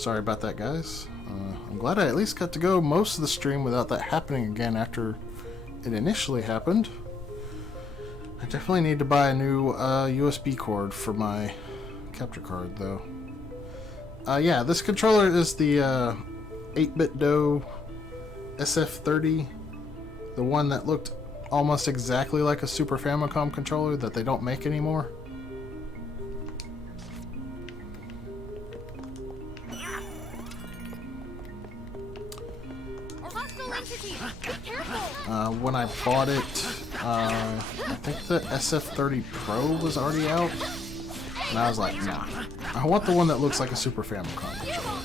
Sorry about that, guys. I'm glad I at least got to go most of the stream without that happening again after it initially happened. I definitely need to buy a new USB cord for my capture card, though. Yeah, this controller is the 8-bit Do SF30, the one that looked almost exactly like a Super Famicom controller that they don't make anymore. When I bought it, I think the SF30 Pro was already out, and I was like, nah, I want the one that looks like a Super Famicom controller.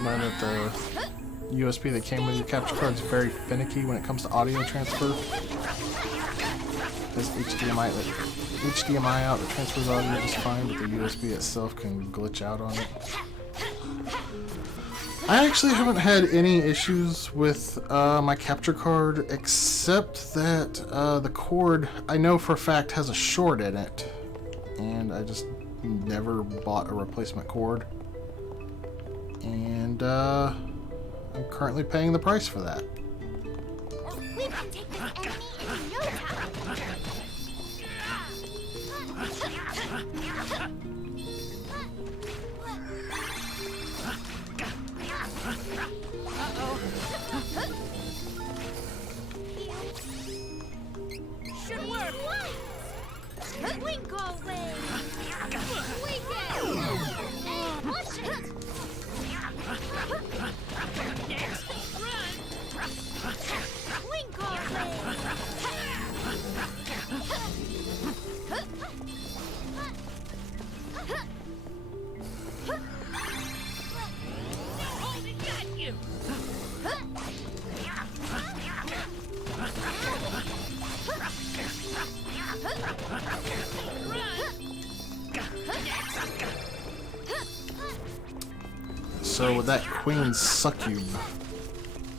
Mind that the USB that came with your capture card is very finicky when it comes to audio transfer. Because HDMI out, it transfers audio just fine, but the USB itself can glitch out on it. I actually haven't had any issues with my capture card, except that the cord, I know for a fact, has a short in it. And I just never bought a replacement cord. And I'm currently paying the price for that. We can take this enemy in no time. Should work. Wink away. Weekend. Hey, push it. Wink away. So with that Queen Succube,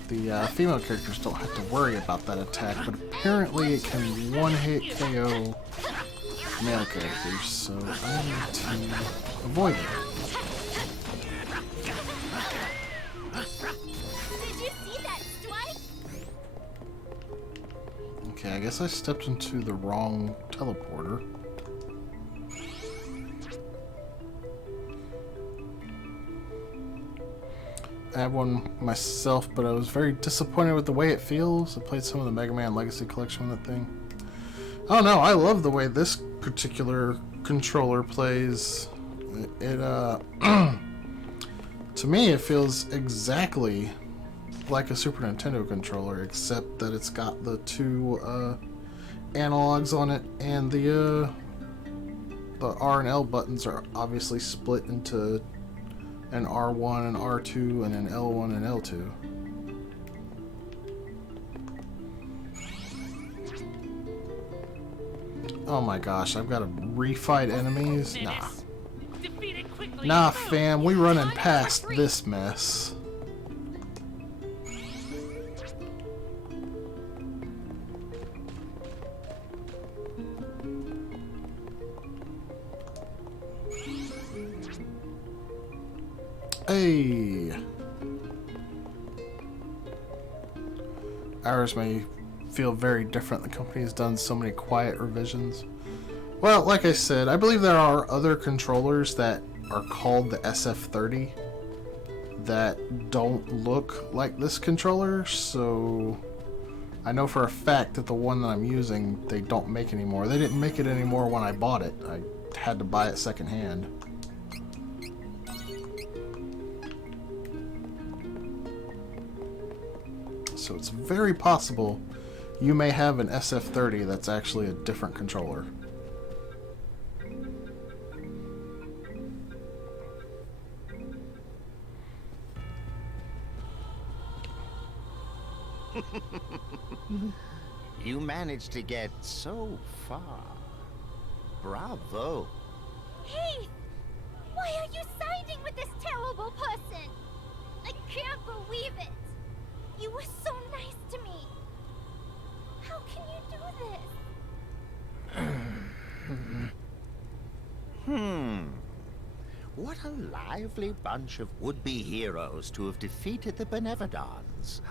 the female characters don't have to worry about that attack, but apparently it can one-hit KO male characters, so I need to avoid it. Did you see that strike? Okay, I guess I stepped into the wrong teleporter. I have one myself, but I was very disappointed with the way it feels. I played some of the Mega Man Legacy Collection with that thing. Oh no, I love the way this particular controller plays. It to me it feels exactly like a Super Nintendo controller, except that it's got the two analogs on it, and the R and L buttons are obviously split into an R1 and R2 and an L1 and L2. Oh my gosh, I've got to refight enemies? Nah. Nah, fam, we running past this mess. Hey! Ours may feel very different. The company has done so many quiet revisions. Well, like I said, I believe there are other controllers that are called the SF30 that don't look like this controller, so I know for a fact that the one that I'm using, they don't make anymore. They didn't make it anymore when I bought it. I had to buy it secondhand. So it's very possible you may have an SF30 that's actually a different controller. You managed to get so far. Bravo. Hey! Why are you siding with this terrible person? lively bunch of would-be heroes to have defeated the Benevodons.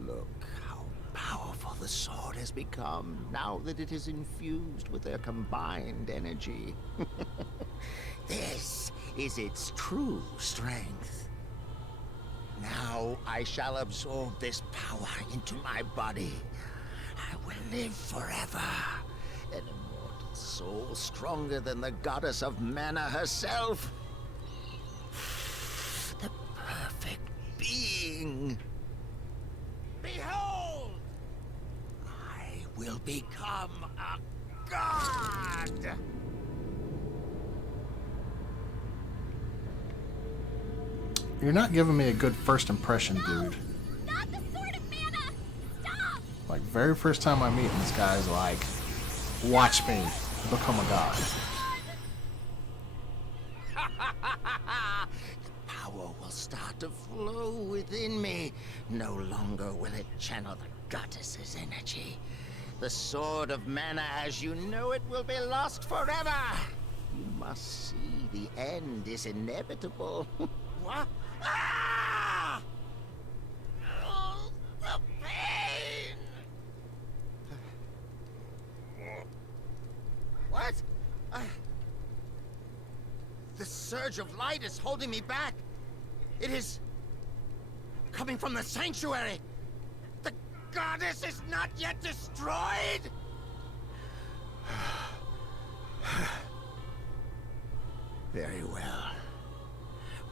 Look how powerful the sword has become now that it is infused with their combined energy. This is its true strength. Now I shall absorb this power into my body. I will live forever. An immortal soul stronger than the goddess of mana herself. The perfect being. Behold! I will become a god! You're not giving me a good first impression, dude. Not the sword of mana! Stop! Like, very first time I meet this guy's like, watch me become a god. The power will start to flow within me. No longer will it channel the goddess's energy. The sword of mana as you know it will be lost forever. You must see the end is inevitable. What? Ah! Oh, the pain! What? The surge of light is holding me back. It is coming from the sanctuary. The goddess is not yet destroyed. Very well.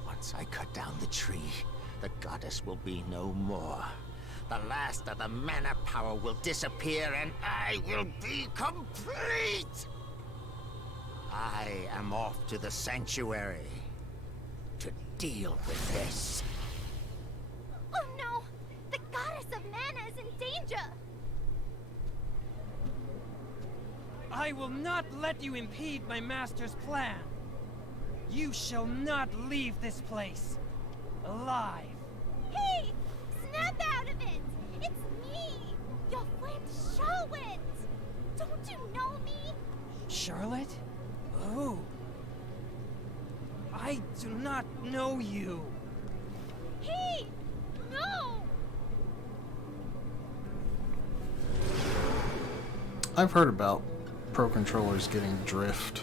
Once I cut down the tree, the goddess will be no more. The last of the mana power will disappear and I will be complete! I am off to the sanctuary to deal with this. Oh no! The goddess of mana is in danger! I will not let you impede my master's plan. You shall not leave this place alive. Hey! Snap out of it! It's me! Your friend Charlotte! Don't you know me? Charlotte? Who? I do not know you. Hey! No! I've heard about Pro controllers getting drift,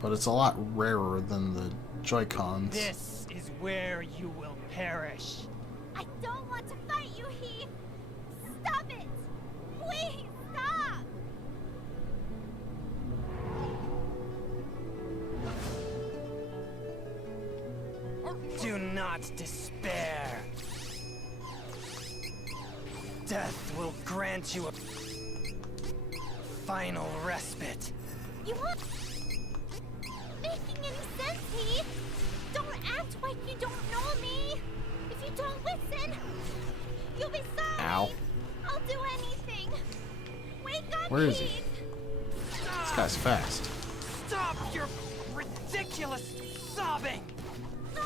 but it's a lot rarer than the Joy-Cons. This is where you will perish. I don't want to fight you, Heath! Stop it! Please, stop! Do not despair. Death will grant you a final respite. You aren't making any sense, Heath! Don't act like you don't know me! If you don't listen, you'll be sorry! Ow. I'll do anything! Wake up, Where is he? Heath! This guy's fast. Stop your ridiculous sobbing! No!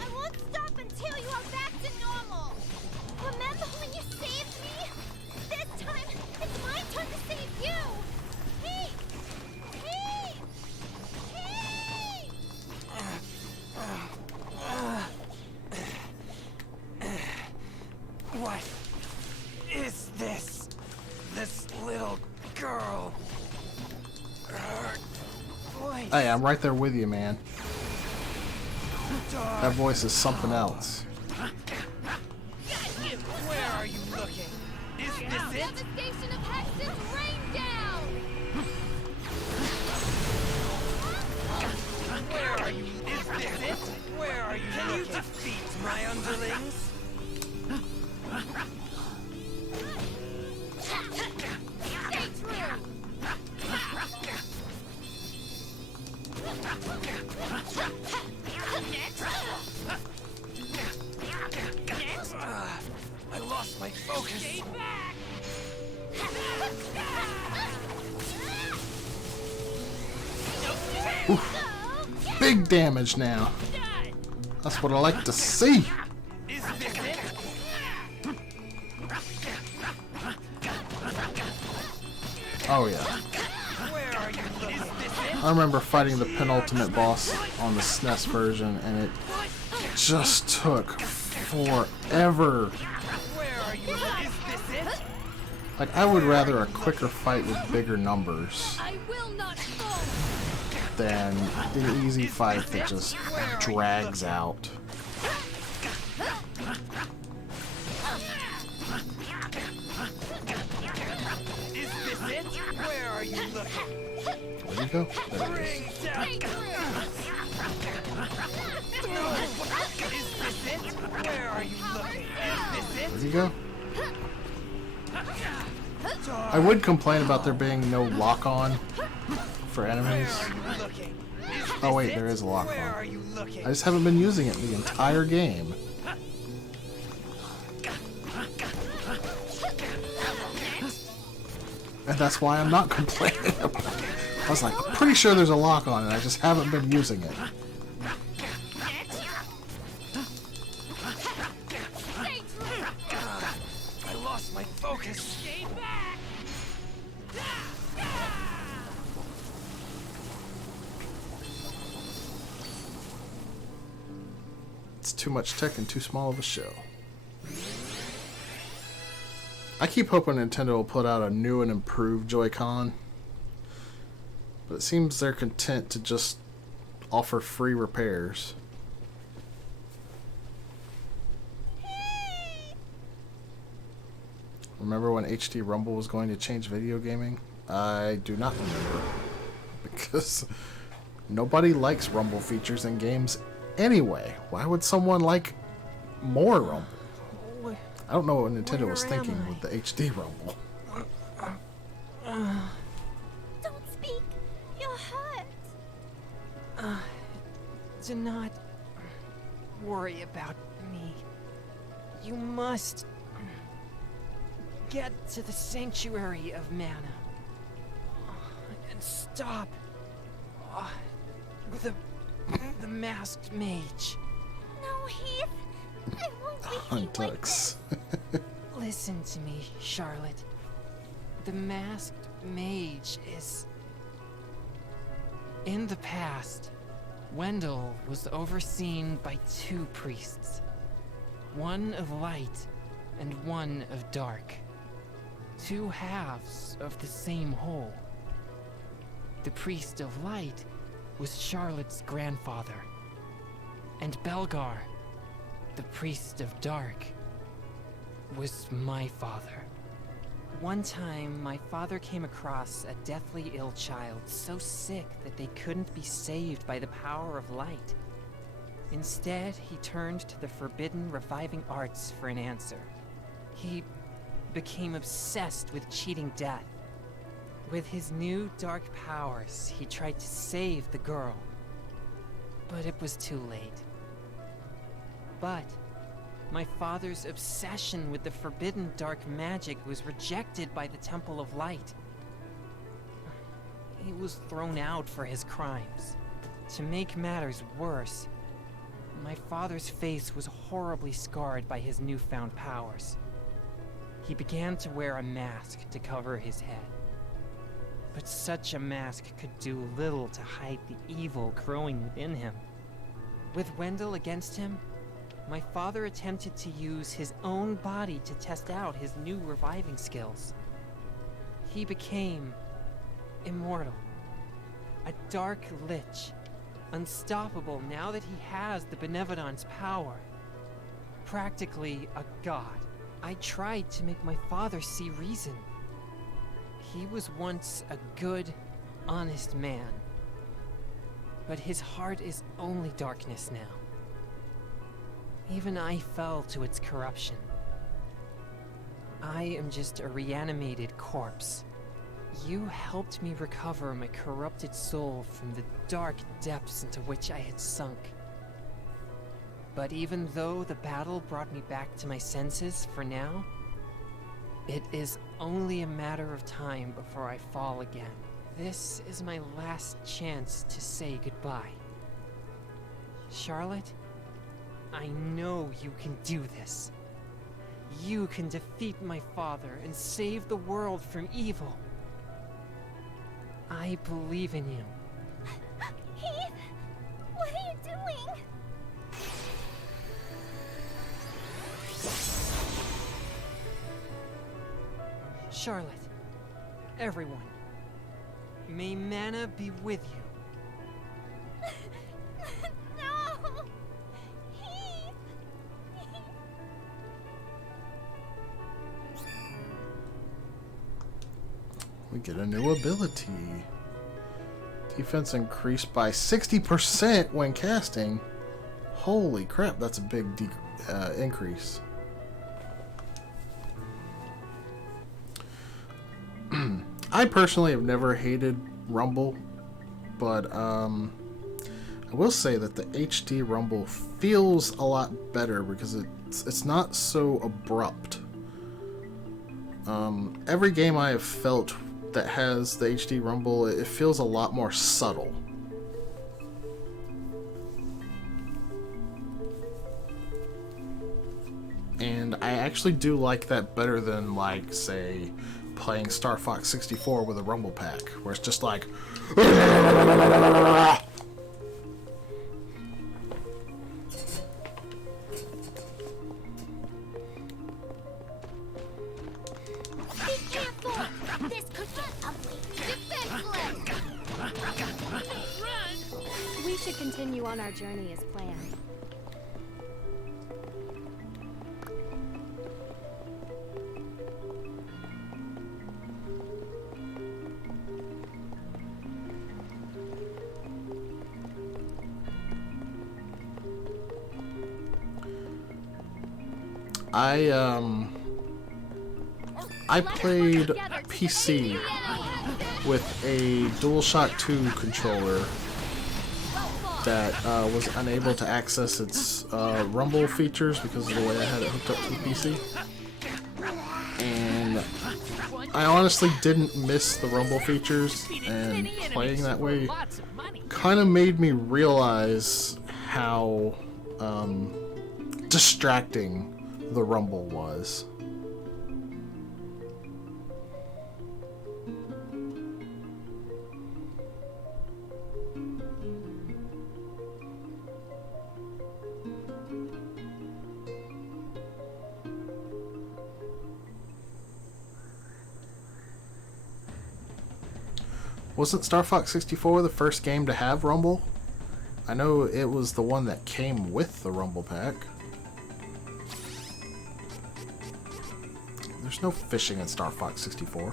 I won't stop until you are back to normal! Remember when you saved me? This time, it's my turn to save you! Heath! Heath! Heath! What is this? This little girl. Her voice. Hey, I'm right there with you, man. Dark. That voice is something else. Where are you looking? Is this it? Devastation of Hex's rain down! Where are you? Is this it? Where are you? Can you defeat my underlings? Stay true! I lost my focus. Stay back! Big damage now. That's what I like to see. Is this it? Oh yeah. Where are you? Is this it? I remember fighting the penultimate boss on the SNES version, and it just took forever. Where are you? Is this it? Like, I would rather a quicker fight with bigger numbers I will not fall. than an easy fight that just drags out. Is this it? Where are you looking? There you go. There it Bring is. down. Is this it? Where are you looking? Is this There it? you go. I would complain about there being no lock-on for enemies. Where are you looking? Is Oh wait, this there it? is a Where lock-on. are you looking? I just haven't been using it the entire game. And that's why I'm not complaining about it. I was like, I'm pretty sure there's a lock on it, I just haven't been using it. I lost my focus. Stay back. It's too much tech and too small of a show. I keep hoping Nintendo will put out a new and improved Joy-Con, but it seems they're content to just offer free repairs. Remember when HD Rumble was going to change video gaming? I do not remember, because nobody likes Rumble features in games anyway. Why would someone like more Rumble? I don't know what Nintendo was thinking with the HD Rumble. Don't speak. You're hurt. Do not worry about me. You must get to the sanctuary of mana and stop the masked mage. No, Heath. I won't leave you like Huntux. this. Listen to me, Charlotte. The masked mage is... In the past, Wendell was overseen by two priests. One of light and one of dark. Two halves of the same whole. The priest of light was Charlotte's grandfather. And Belgar, the priest of dark, was my father. One time, my father came across a deathly ill child so sick that they couldn't be saved by the power of light. Instead, he turned to the forbidden reviving arts for an answer. He became obsessed with cheating death. With his new dark powers, he tried to save the girl. But it was too late. But my father's obsession with the forbidden dark magic was rejected by the Temple of Light. He was thrown out for his crimes. To make matters worse, my father's face was horribly scarred by his newfound powers. He began to wear a mask to cover his head. But such a mask could do little to hide the evil growing within him. With Wendell against him, my father attempted to use his own body to test out his new reviving skills. He became immortal, a dark lich, unstoppable now that he has the Benevolence power. Practically a god. I tried to make my father see reason. He was once a good, honest man. But his heart is only darkness now. Even I fell to its corruption. I am just a reanimated corpse. You helped me recover my corrupted soul from the dark depths into which I had sunk. But even though the battle brought me back to my senses for now, it is only a matter of time before I fall again. This is my last chance to say goodbye. Charlotte, I know you can do this. You can defeat my father and save the world from evil. I believe in you. Charlotte, everyone, may mana be with you. No! Heath! We get a new ability. Defense increased by 60% when casting. Holy crap, that's a big increase. I personally have never hated Rumble, but I will say that the HD Rumble feels a lot better because it's not so abrupt. Every game I have felt that has the HD Rumble, it feels a lot more subtle. And I actually do like that better than, like, say, playing Star Fox 64 with a Rumble pack, where it's just like... We should continue on our journey as planned. I played PC with a DualShock 2 controller that was unable to access its Rumble features because of the way I had it hooked up to the PC. And I honestly didn't miss the Rumble features, and playing that way kind of made me realize how distracting the Rumble was. Wasn't Star Fox 64 the first game to have Rumble? I know it was the one that came with the Rumble pack. There's no fishing in Star Fox 64.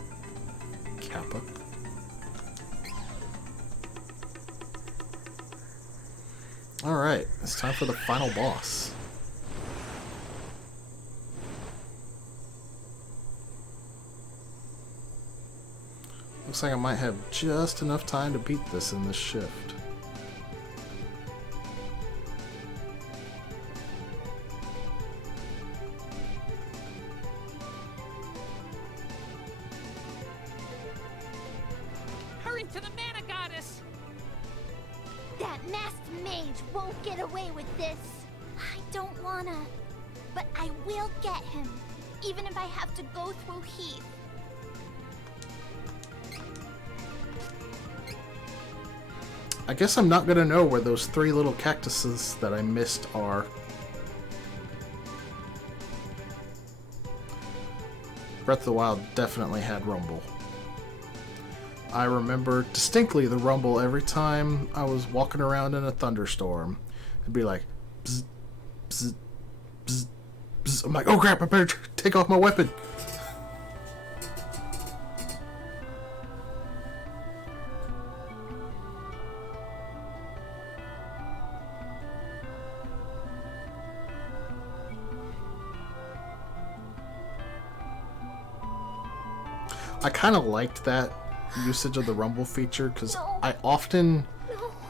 Kappa. Alright, it's time for the final boss. Looks like I might have just enough time to beat this in this shift. Hurry to the mana goddess! That masked mage won't get away with this. I don't wanna, but I will get him, even if I have to go through Heath. I guess I'm not gonna know where those 3 little cactuses that I missed are. Breath of the Wild definitely had Rumble. I remember distinctly the Rumble every time I was walking around in a thunderstorm. It'd be like, bzz, bzz, bzz, bzz. I'm like, oh crap, I better take off my weapon. I kind of liked that usage of the Rumble feature because I often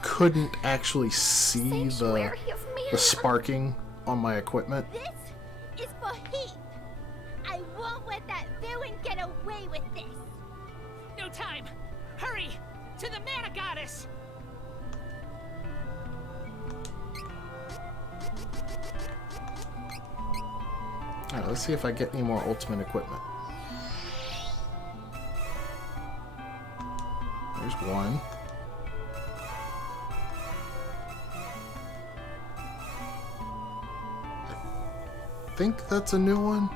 couldn't actually see the sparking on my equipment. This is for Heath. I won't let that villain get away with this. No time! Hurry! To the mana goddess! Alright, let's see if I get any more ultimate equipment. There's one. I think that's a new one.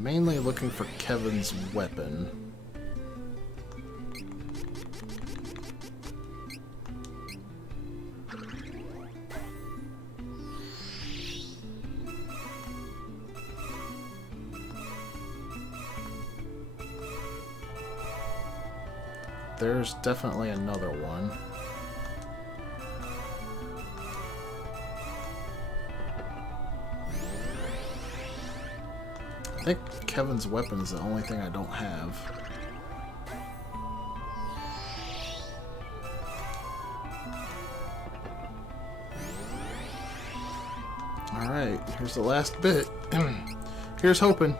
mainly looking for Kevin's weapon. There's definitely another one. I think Kevin's weapon is the only thing I don't have. Alright, here's the last bit. Here's hoping.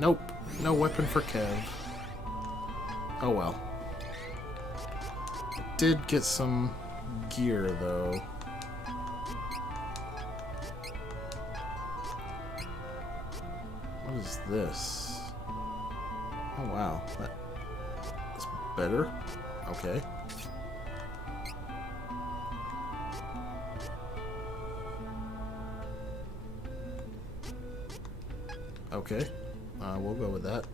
Nope, no weapon for Kev. Oh well. Did get some gear though. What is this? Oh wow, that's better. Okay. Okay. We'll go with that.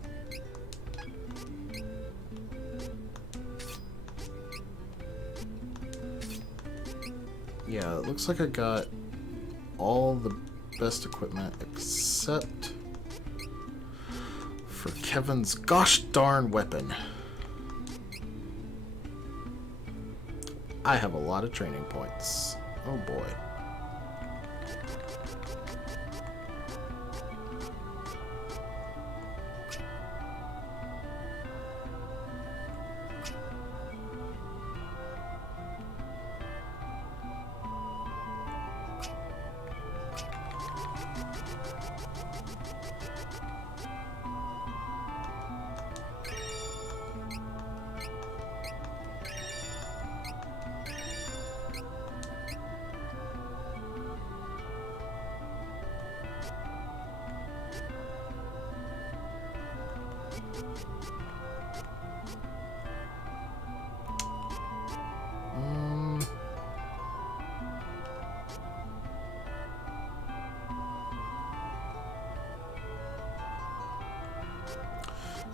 Yeah, it looks like I got all the best equipment except for Kevin's gosh darn weapon. I have a lot of training points. Oh boy.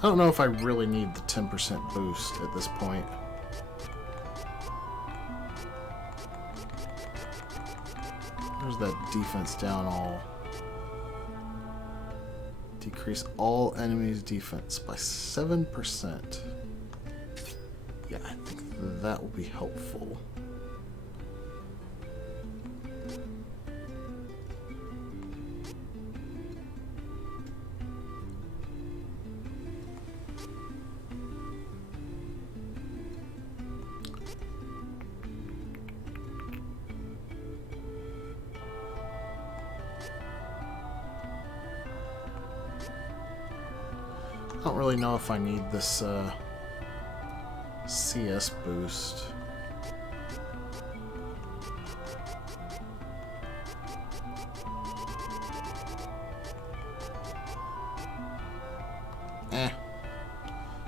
I don't know if I really need the 10% boost at this point. There's that defense down all. Decrease all enemies' defense by 7%. Yeah, I think that will be helpful. I don't really know if I need this CS boost.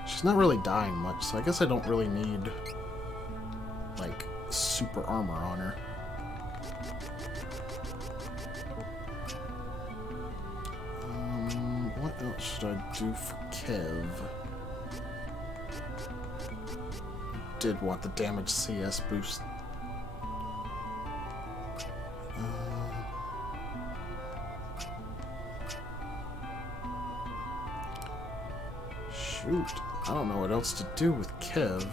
She's not really dying much, so I guess I don't really need like super armor on her. What else should I do for Kev? Did want the damage CS boost. Shoot, I don't know what else to do with Kev.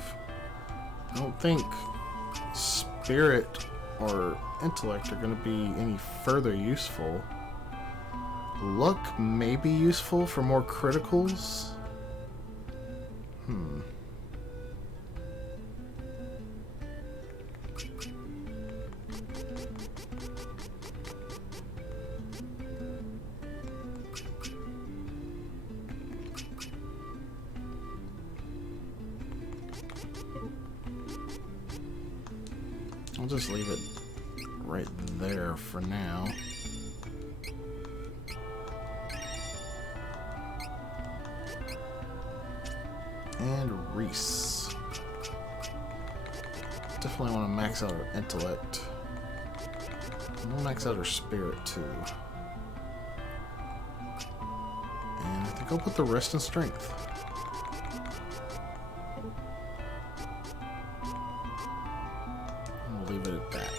I don't think Spirit or Intellect are going to be any further useful. Luck may be useful for more criticals. I'll just leave it right there for now. priests. Definitely want to max out our intellect. And we'll max out our spirit too. And I think I'll put the rest in strength. And we'll leave it at that.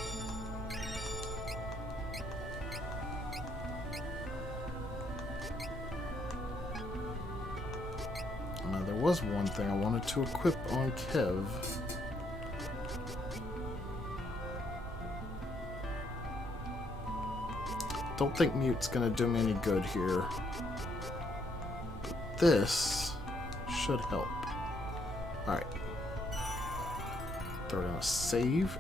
Now there was one thing I wanted to equip on Kev. Don't think mute's gonna do me any good here. But this should help. Alright. Throw down a save.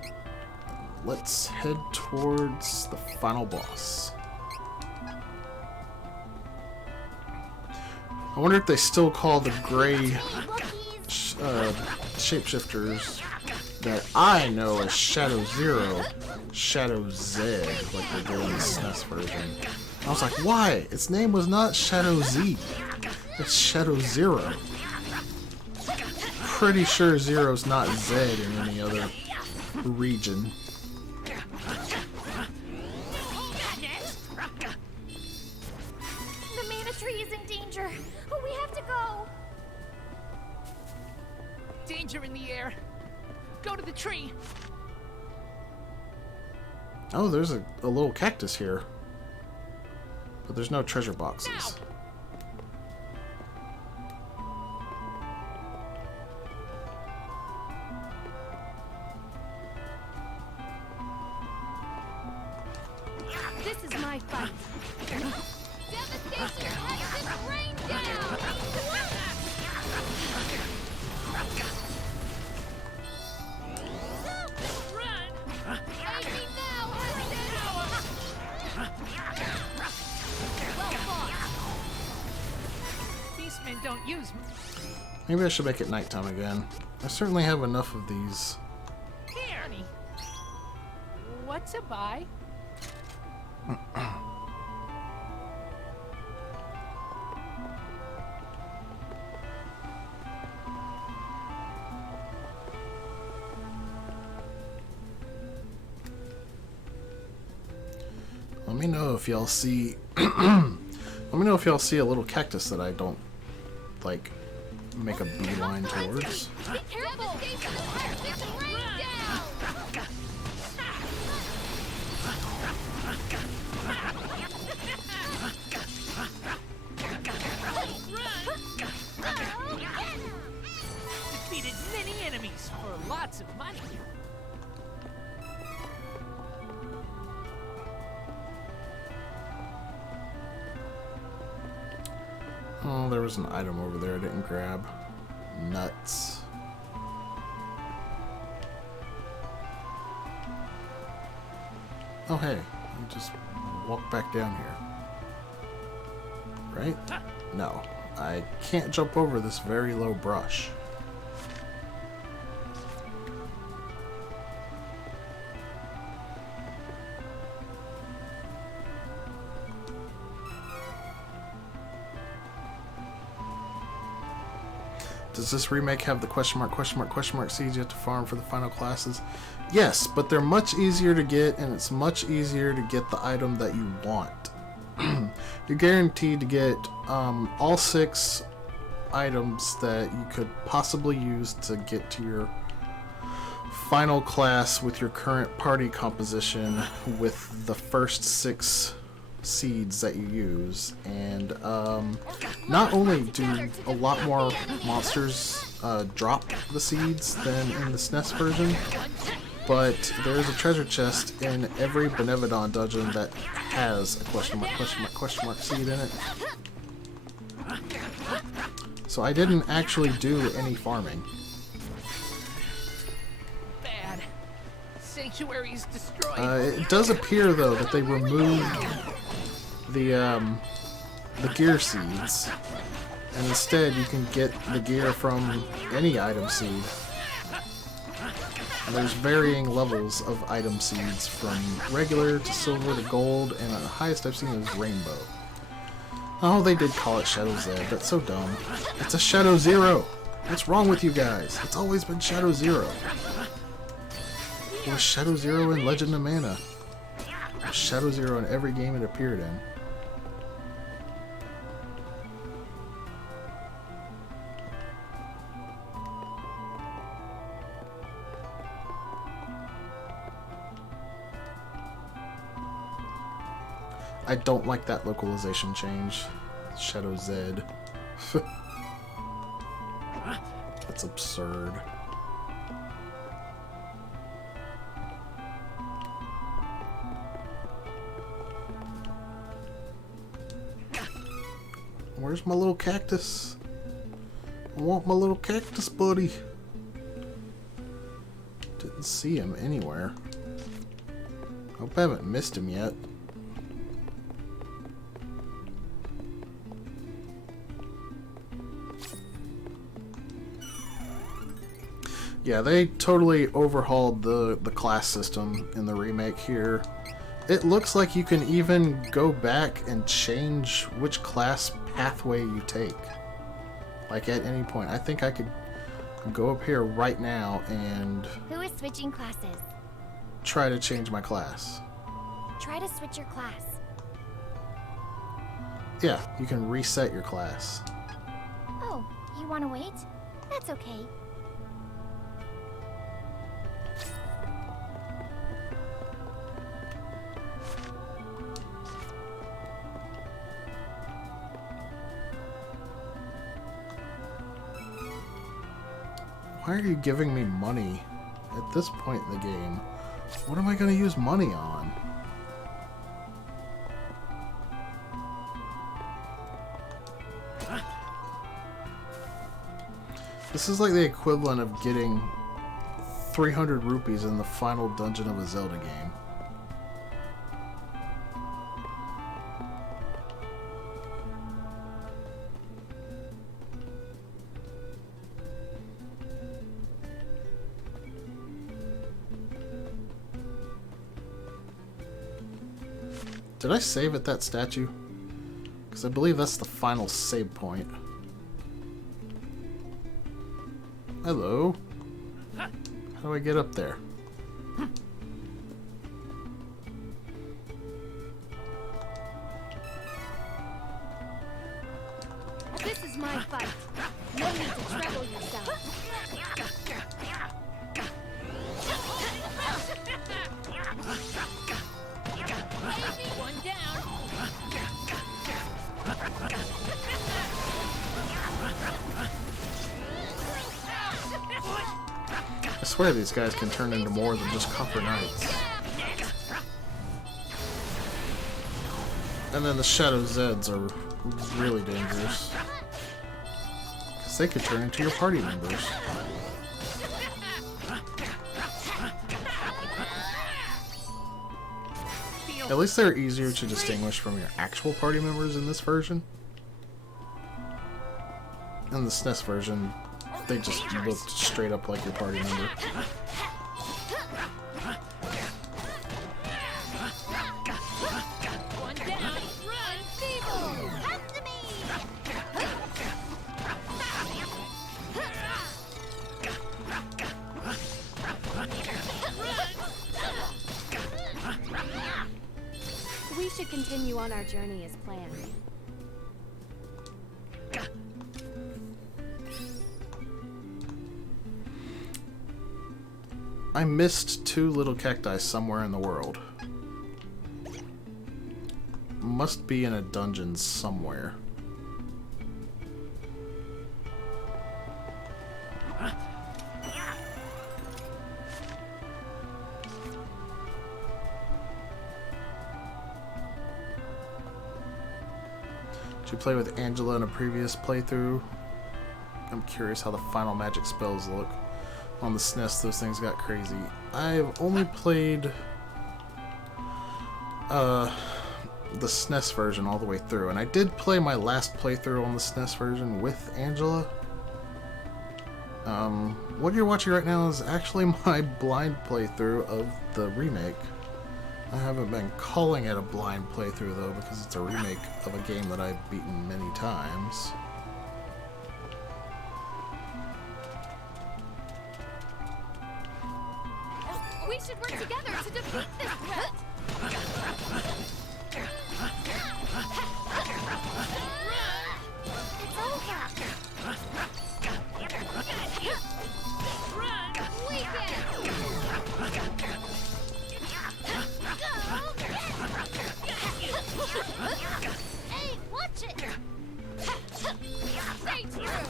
Let's head towards the final boss. I wonder if they still call the gray shapeshifters that I know as Shadow Zero, Shadow Z, like they did in the SNES version. I was like, why? Its name was not Shadow Z. It's Shadow Zero. Pretty sure Zero's not Z in any other region. The mana tree is in danger. Oh, we have to go. Danger in the air. Go to the tree. Oh, there's a little cactus here. But there's no treasure boxes. Now. This is my fight. Devastation has been rained down. Run! Aid me now, well fought. Beastmen don't use me. Maybe I should make it nighttime again. I certainly have enough of these. Here! What's a buy? Let me know if y'all see let me know if y'all see a little cactus that I don't like make a beeline towards. Be careful. It's rained down. Defeated many enemies for lots of money. Oh, there was an item over there I didn't grab. Nuts. Oh hey, you just walk back down here. Right? No, I can't jump over this very low brush. Does this remake have the question mark seeds you have to farm for the final classes? Yes, but they're much easier to get, and it's much easier to get the item that you want. You're guaranteed to get all 6 items that you could possibly use to get to your final class with your current party composition with the first 6 seeds that you use. And not only do a lot more monsters drop the seeds than in the SNES version, but there's a treasure chest in every Benevodon dungeon that has a question mark seed in it. So I didn't actually do any farming. Bad. Sanctuary's destroyed. It does appear though that they removed the gear seeds, and instead you can get the gear from any item seed. And there's varying levels of item seeds from regular to silver to gold, and the highest I've seen is rainbow. Oh, they did call it Shadow Z. That's so dumb. It's a Shadow Zero. What's wrong with you guys? It's always been Shadow Zero. It was Shadow Zero in Legend of Mana. It was Shadow Zero in every game it appeared in. I don't like that localization change. Shadow Z. That's absurd. Where's my little cactus? I want my little cactus buddy. Didn't see him anywhere. Hope I haven't missed him yet. Yeah, they totally overhauled the class system in the remake here. It looks like you can even go back and change which class pathway you take. Like at any point. I think I could go up here right now and... Who is switching classes? Try to change my class. Try to switch your class. Yeah, you can reset your class. Oh, you want to wait? That's okay. Why are you giving me money at this point in the game? What am I going to use money on? This is like the equivalent of getting 300 rupees in the final dungeon of a Zelda game. Did I save at that statue? Because I believe that's the final save point. Hello. How do I get up there? This is my fight. No need to trouble yourself. One down. I swear these guys can turn into more than just Copper Knights. And then the Shadow Zeds are really dangerous. Because they could turn into your party members. At least they're easier to distinguish from your actual party members in this version. In the SNES version, they just looked straight up like your party member. One down. Run, feeble. After me! We should continue on our journey as planned. I missed 2 little cacti somewhere in the world. Must be in a dungeon somewhere. Did you play with Angela in a previous playthrough? I'm curious how the final magic spells look. On the SNES, those things got crazy. I've only played the SNES version all the way through, and I did play my last playthrough on the SNES version with Angela. What you're watching right now is actually my blind playthrough of the remake. I haven't been calling it a blind playthrough though, because it's a remake of a game that I've beaten many times. take this route. It's over. Hey, watch it! Stay true!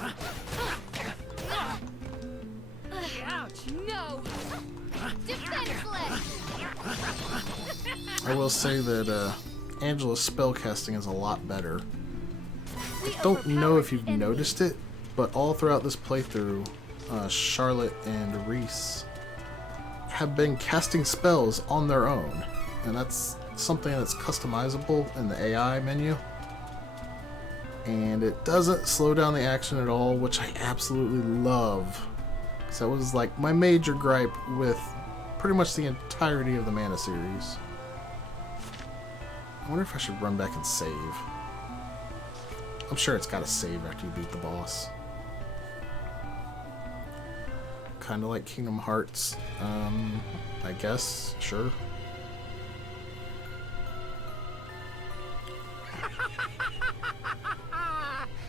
Ouch, no! Defenseless! I will say that Angela's spellcasting is a lot better. We Don't know if you've overpowered noticed it, but all throughout this playthrough, Charlotte and Reese have been casting spells on their own, and that's something that's customizable in the AI menu, and it doesn't slow down the action at all, which I absolutely love, because that was like my major gripe with pretty much the entirety of the Mana series. I wonder if I should run back and save. I'm sure it's got to save after you beat the boss. Kind of like Kingdom Hearts, I guess, sure.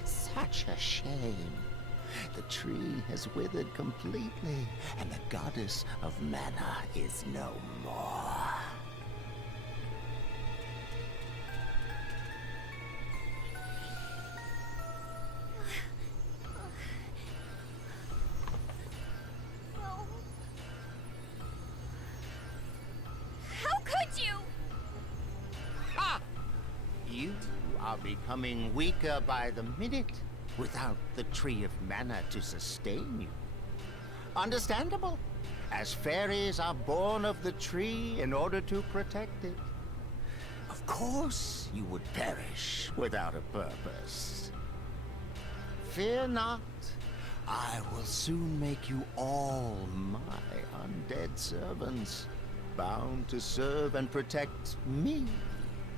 Such a shame. The tree has withered completely, and the goddess of mana is no more. Oh. How could you? Ha! You are becoming weaker by the minute without the tree of mana to sustain you. Understandable, as fairies are born of the tree in order to protect it. Of course you would perish without a purpose. Fear not, I will soon make you all my undead servants, bound to serve and protect me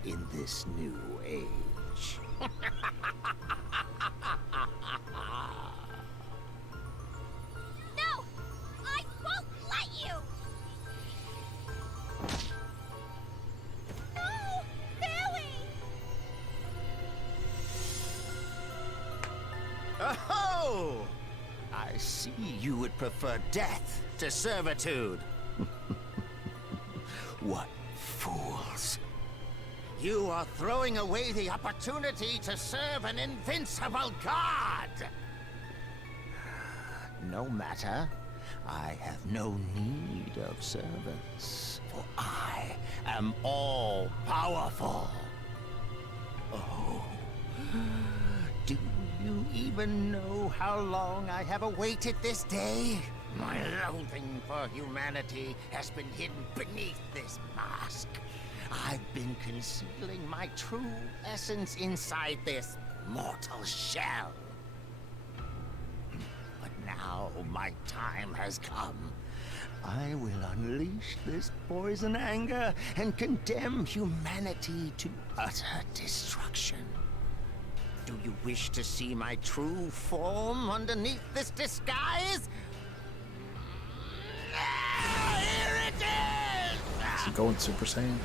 in this new age. No! I won't let you! No! Billy! Oh! I see you would prefer death to servitude. What fools! You are throwing away the opportunity to serve an invincible god! No matter. I have no need of servants, for I am all-powerful. Oh, do you even know how long I have awaited this day? My loathing for humanity has been hidden beneath this mask. I've been concealing my true essence inside this mortal shell. But now my time has come. I will unleash this poison anger and condemn humanity to utter destruction. Do you wish to see my true form underneath this disguise? Here it is! Is he going Super Saiyan?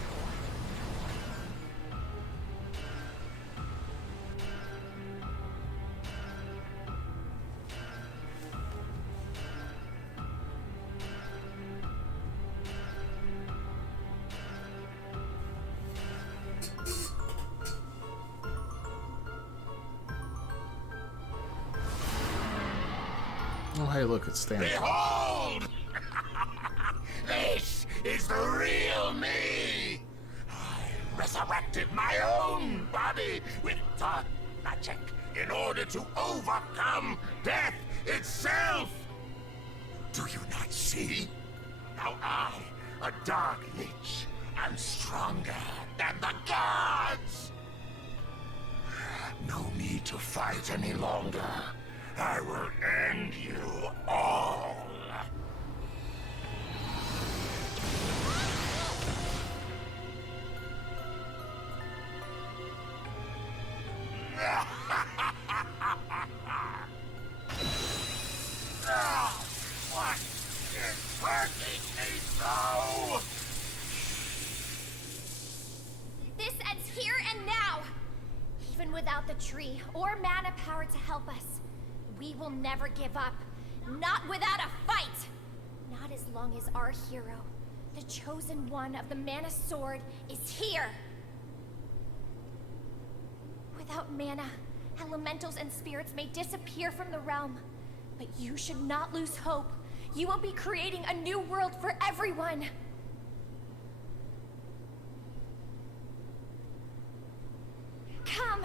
Oh, hey, look, it's Stan. Behold! This is the real me! I resurrected my own body with dark magic in order to overcome death itself! Do you not see? How I, a dark lich, am stronger than the gods! No need to fight any longer. I will end you all. What is hurting me so? Even without the tree or mana power to help us, we will never give up. Not without a fight! Not as long as our hero, the chosen one of the Mana Sword, is here! Without mana, elementals and spirits may disappear from the realm. But you should not lose hope. You will be creating a new world for everyone! Come!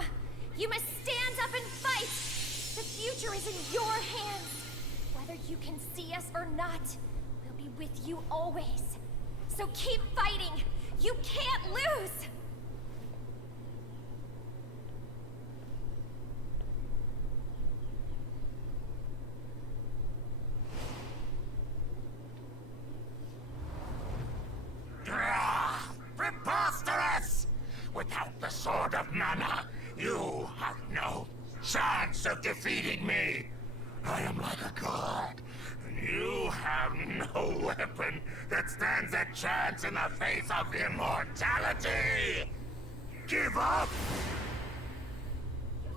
You must stand up and fight! The future is in your hands! Whether you can see us or not, we'll be with you always. So keep fighting! You can't lose! Preposterous! Without the Sword of Mana, you have no chance of defeating me! I am like a god, and you have no weapon that stands a chance in the face of immortality! Give up!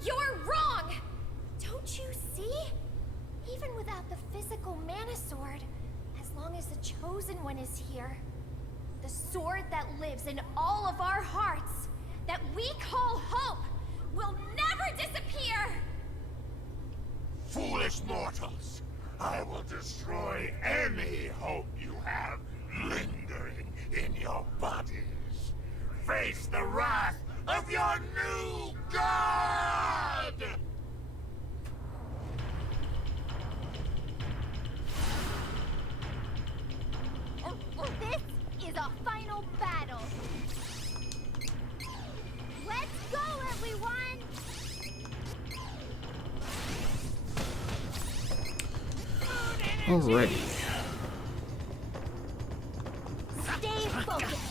You're wrong! Don't you see? Even without the physical Mana Sword, as long as the Chosen One is here, the sword that lives in all of our hearts, that we call hope, will never disappear! Foolish mortals! I will destroy any hope you have lingering in your bodies. Face the wrath of your new god! This is a final battle. Let's go, everyone! Alrighty. Stay focused.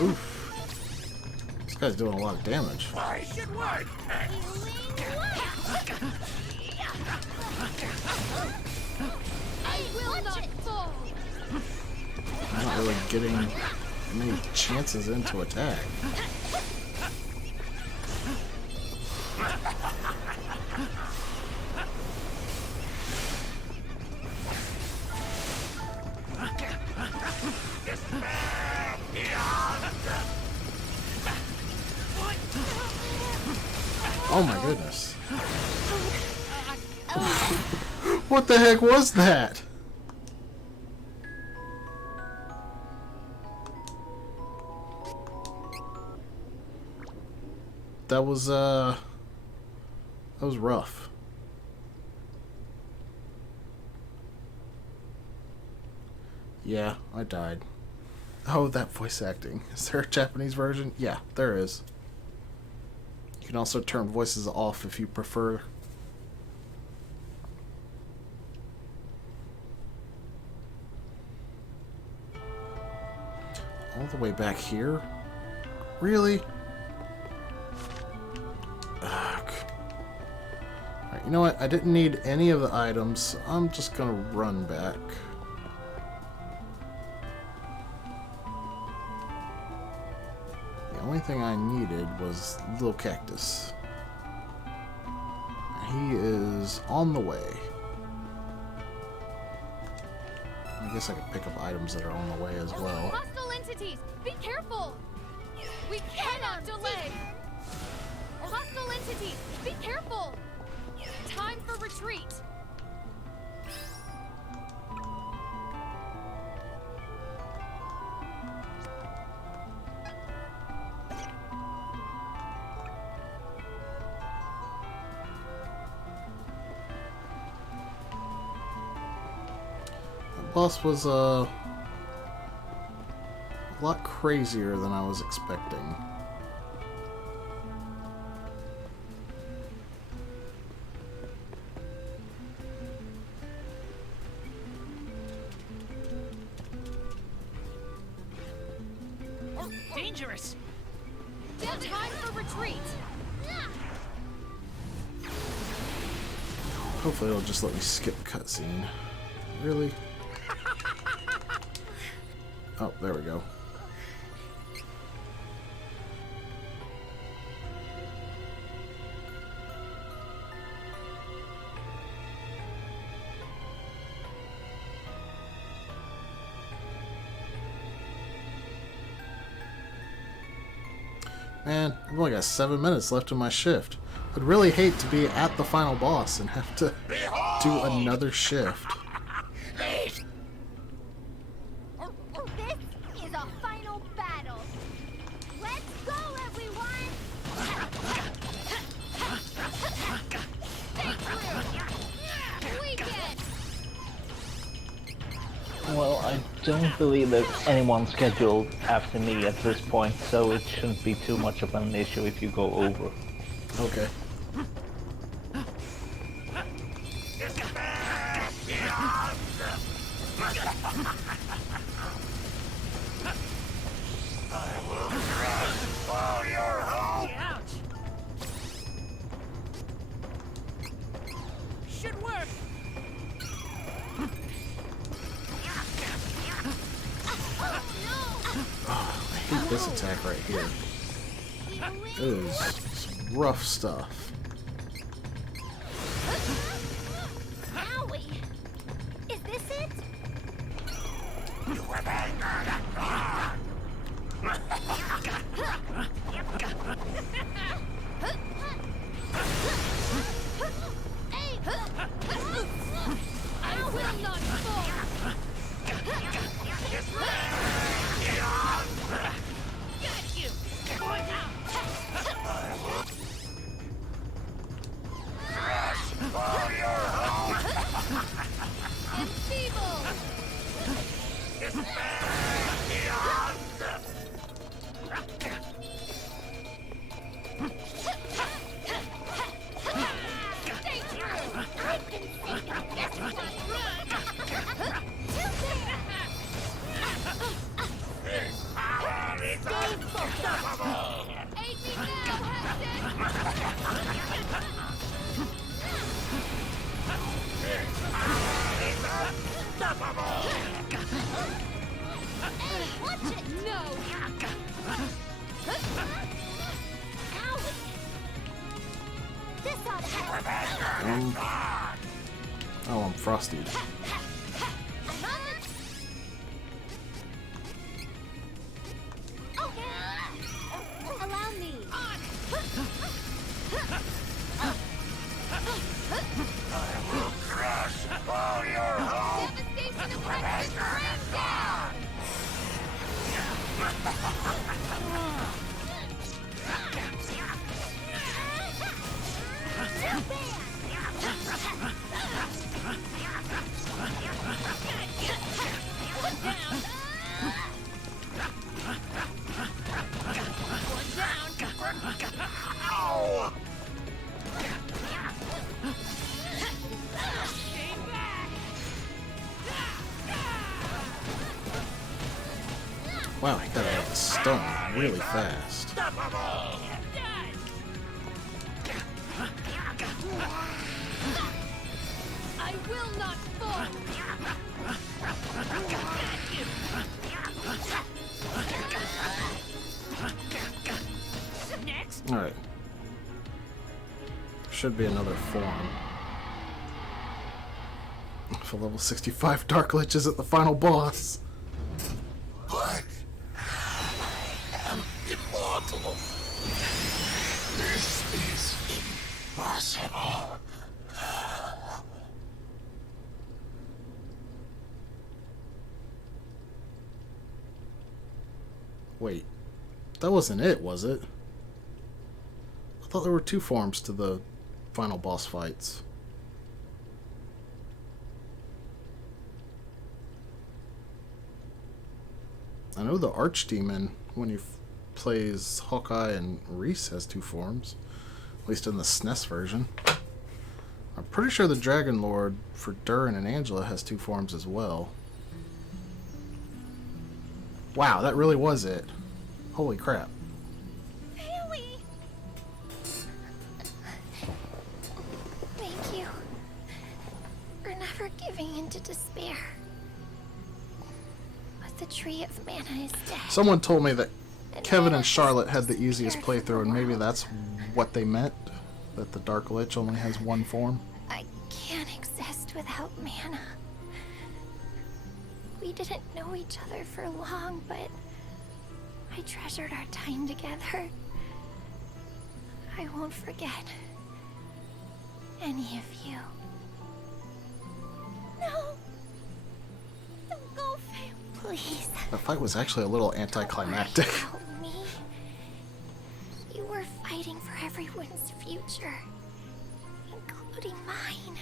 Oof. This guy's doing a lot of damage. I should work! I will not fall. I'm not really getting many chances into attack. Oh my goodness. What the heck was that? That was rough. Yeah, I died. Oh, that voice acting. Is there a Japanese version? Yeah, there is. You can also turn voices off if you prefer. All the way back here? Really? Ugh. Alright, you know what? I didn't need any of the items. I'm just gonna run back. The only thing I needed was Little Cactus. He is on the way. I guess I could pick up items that are on the way as well. Hostile entities! Be careful! We cannot delay! Hostile entities! Be careful! Time for retreat! The boss was a lot crazier than I was expecting. Dangerous. Time for retreat. Hopefully it'll just let me skip cutscene. Really? Oh, there we go. Man, I've only got 7 minutes left in my shift. I'd really hate to be at the final boss and have to do another shift. This is a final battle. Let's go, everyone! Weekend. Well, I don't believe there's anyone scheduled after me at this point, so it shouldn't be too much of an issue if you go over. Okay. Ouch. Should work. I hate this attack right here. It is some rough stuff. Owie! Is this it? I will not fall. Got you. Going out. Enfeeble. Stay through. I've been thinking of this one. Aid me now, Hudson. Watch it! No. Owie! This ought to help. Oh, I'm frosty. Allow me. Devastation of Texas rain down. Wow, he got out of the stun really fast. I will not fall. Next. Alright. Should be another form. For level 65 Dark Lich is at the final boss. But I am immortal. This is impossible. Wait, that wasn't it, was it? I thought there were 2 forms to the final boss fights. I know the Archdemon, when he plays Hawkeye and Reese, has 2 forms. At least in the SNES version. I'm pretty sure the Dragon Lord for Durin and Angela has 2 forms as well. Wow, that really was it. Holy crap. Bailey! Thank you for never giving in to despair. But the Tree of Mana is dead. Someone told me that And Kevin Mana and Charlotte has had the easiest disappeared from playthrough, the and maybe world. that's what they meant. That the Dark Lich only has one form. I can't exist without Mana. We didn't know each other for long, but I treasured our time together. I won't forget any of you. No! Don't go, Phil. Please. That fight was actually a little anticlimactic. Don't worry about me. You were fighting for everyone's future, including mine.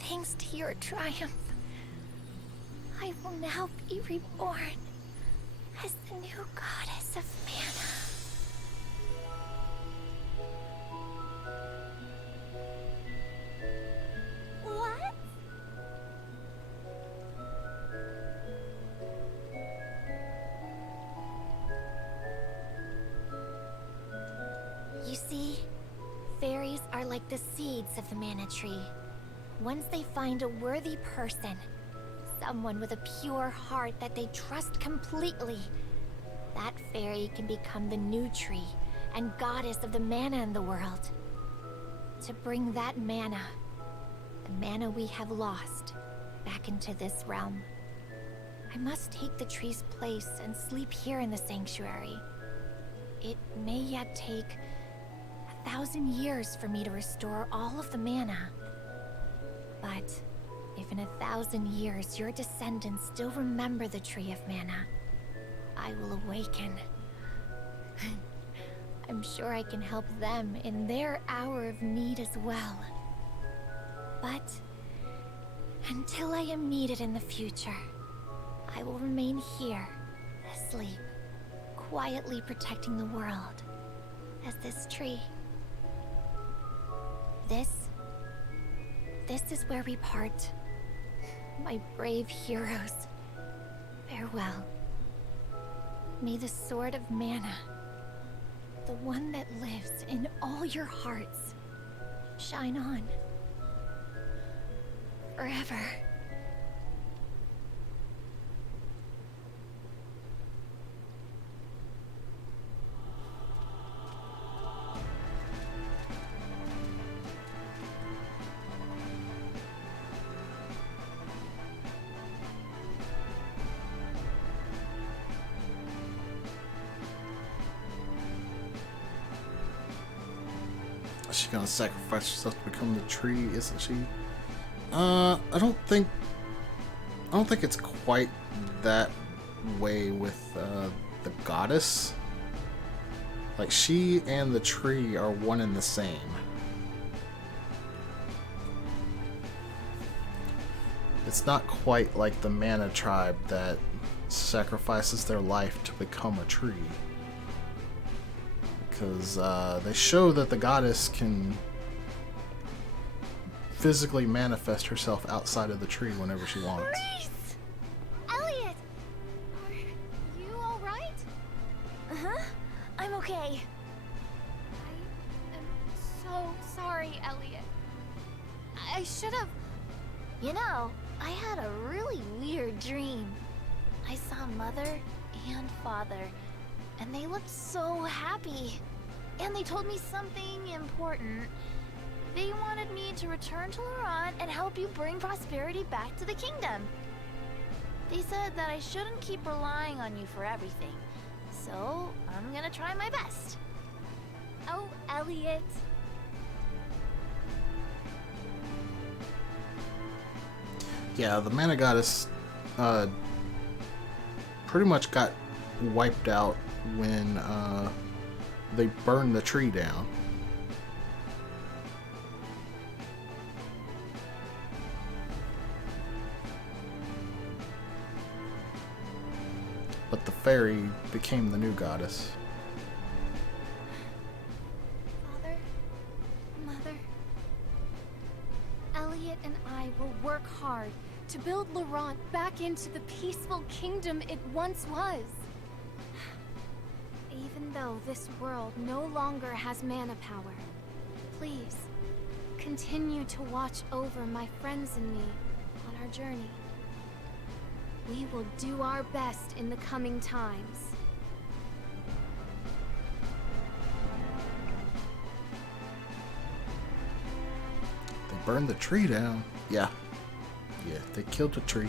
Thanks to your triumph, I will now be reborn as the new goddess of Mana. What? You see, fairies are like the seeds of the Mana Tree. Once they find a worthy person, someone with a pure heart that they trust completely, that fairy can become the new tree and goddess of the mana in the world. To bring that mana, the mana we have lost, back into this realm, I must take the tree's place and sleep here in the sanctuary. It may yet take 1,000 years for me to restore all of the mana. But if in 1,000 years your descendants still remember the Tree of Mana, I will awaken. I'm sure I can help them in their hour of need as well. But until I am needed in the future, I will remain here, asleep, quietly protecting the world as this tree. This is where we part. My brave heroes. Farewell. May the Sword of Mana, the one that lives in all your hearts, shine on. Forever. She's gonna sacrifice herself to become the tree, isn't she? I don't think it's quite that way with the goddess. Like, she and the tree are one and the same. It's not quite like the Mana tribe that sacrifices their life to become a tree. Because they show that the goddess can physically manifest herself outside of the tree whenever she wants. Reese! Elliot! Are you alright? Uh-huh. I'm okay. I am so sorry, Elliot. I should have... You know, I had a really weird dream. I saw Mother and Father, and they looked so happy. And they told me something important. They wanted me to return to Laurent and help you bring prosperity back to the kingdom. They said that I shouldn't keep relying on you for everything. So, I'm gonna try my best. Oh, Elliot. Yeah, the Mana goddess pretty much got wiped out when they burned the tree down. But the fairy became the new goddess. Father, Mother, Elliot and I will work hard to build Laurent back into the peaceful kingdom it once was. Even though this world no longer has mana power, please, continue to watch over my friends and me on our journey. We will do our best in the coming times. They burned the tree down. Yeah. Yeah, they killed the tree.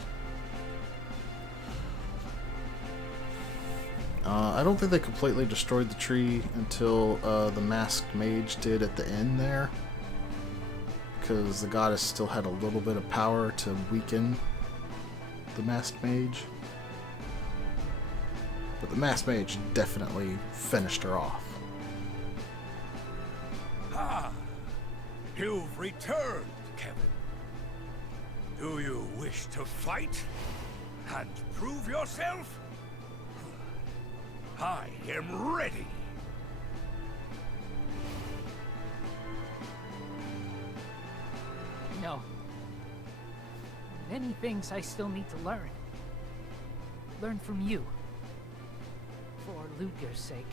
I don't think they completely destroyed the tree until the masked mage did at the end there. Because the goddess still had a little bit of power to weaken the masked mage. But the masked mage definitely finished her off. Ah, you've returned, Kevin. Do you wish to fight and prove yourself? I am ready. No. Many things I still need to learn. Learn from you. For Ludger's sake.